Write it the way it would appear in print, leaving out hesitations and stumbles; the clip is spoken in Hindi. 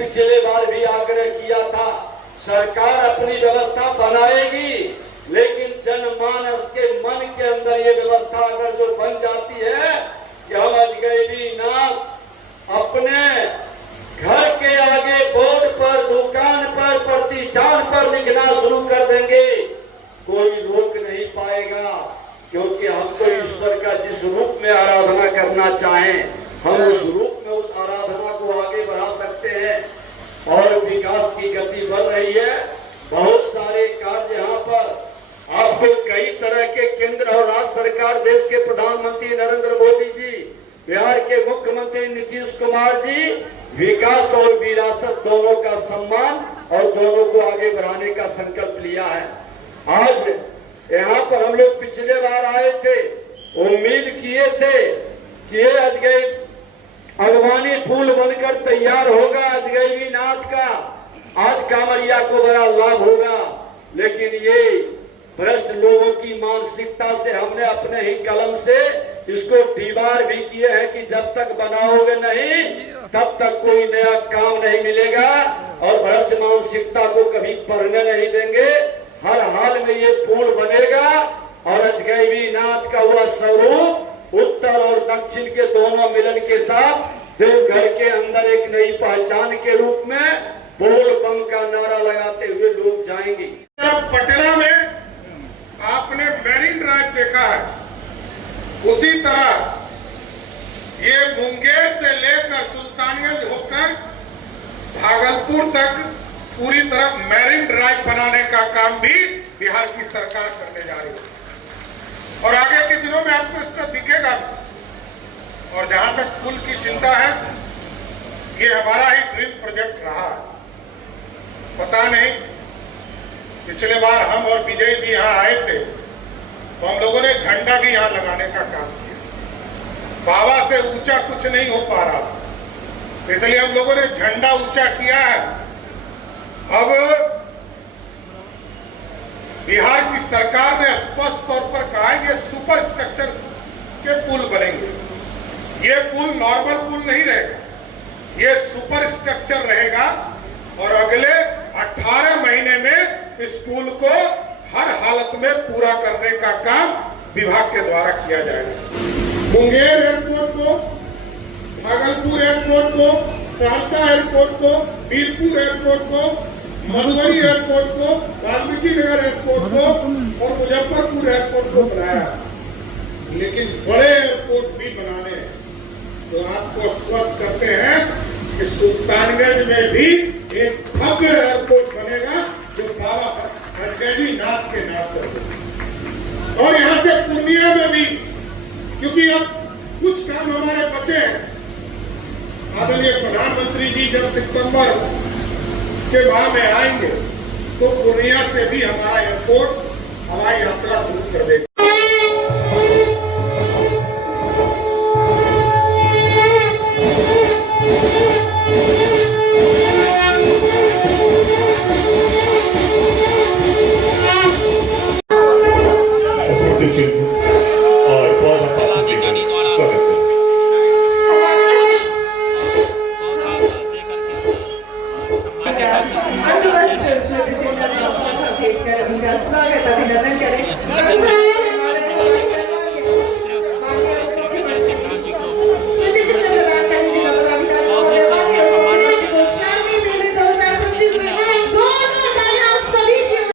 पिछले बार भी आग्रह किया था, सरकार अपनी व्यवस्था बनाएगी, लेकिन जनमानस के मन के अंदर ये व्यवस्था अगर जो बन जाती है कि हम अजगैबीनाथ अपने घर के आगे बोर्ड पर, दुकान पर, प्रतिष्ठान पर लिखना शुरू कर देंगे, कोई रोक नहीं पाएगा। क्योंकि हम तो ईश्वर का जिस रूप में आराधना करना चाहें, हम उस रूप में उस आराधना को आगे बढ़ा सकते हैं। और विकास की गति बढ़ रही है, बहुत सारे कार्य यहाँ पर आपको कई तरह के केंद्र और राज्य सरकार, देश के प्रधानमंत्री नरेंद्र मोदी जी, बिहार के मुख्यमंत्री नीतीश कुमार जी, विकास और विरासत दोनों का सम्मान और दोनों को आगे बढ़ाने का संकल्प लिया है। आज यहाँ पर हम लोग पिछले बार आए थे, उम्मीद किए थे कि ये अगवानी पुल बनकर तैयार होगा अजगैबीनाथ का, आज कांवरिया को बड़ा लाभ होगा। लेकिन ये भ्रष्ट लोगों की मानसिकता से हमने अपने ही कलम से इसको दीवार भी किए हैं कि जब तक बनाओगे नहीं तब तक कोई नया काम नहीं मिलेगा, और भ्रष्ट मानसिकता को कभी बढ़ने नहीं देंगे। हर हाल में ये पुल बनेगा और अजगैबीनाथ का वह स्वरूप उत्तर और दक्षिण के दोनों मिलन के साथ देवघर के अंदर एक नई पहचान के रूप में बोल बम का नारा लगाते हुए लोग जाएंगे। पटना में आपने मैरीन ड्राइव देखा है, उसी तरह ये मुंगेर से लेकर सुल्तानगंज होकर भागलपुर तक पूरी तरह मैरीन ड्राइव बनाने का काम भी बिहार की सरकार करने जा रही है, और आगे के दिनों में आपको इसका दिखेगा। और जहां तक पुल की चिंता है, ये हमारा ही ड्रीम प्रोजेक्ट रहा है। पता नहीं, पिछले बार हम और विजय जी यहाँ आए थे तो हम लोगों ने झंडा भी यहाँ लगाने का काम किया। बाबा से ऊंचा कुछ नहीं हो पा रहा, इसलिए हम लोगों ने झंडा ऊंचा किया है। अब बिहार की सरकार ने स्पष्ट तौर पर कहा है ये सुपर स्ट्रक्चर के पुल बनेंगे। ये पुल नॉर्मल पुल नहीं रहेगा, ये सुपर स्ट्रक्चर रहेगा, और अगले 18 महीने में इस पुल को हर हालत में पूरा करने का काम विभाग के द्वारा किया जाएगा। मुंगेर एयरपोर्ट को, भागलपुर एयरपोर्ट को, सहरसा एयरपोर्ट को, बीरपुर एयरपोर्ट को, मधुबनी एयरपोर्ट को, वाल्मीकि नगर एयरपोर्ट को और मुजफ्फरपुर एयरपोर्ट को बनाया, लेकिन बड़े एयरपोर्ट भी बनाने हैं। तो आपको स्वस्थ करते हैं कि सुल्तानगंज में भी एक भव्य एयरपोर्ट बनेगा जो बाबा अजगैबीनाथ के नाम पर। और यहाँ से पूर्णिया में भी, क्योंकि अब कुछ काम हमारे बचे हैं। आदरणीय प्रधानमंत्री जी जब सितंबर के माह में आएंगे तो पूर्णिया से भी हमारा एयरपोर्ट हवाई यात्रा शुरू कर देगा। स्वागत अभिनंदन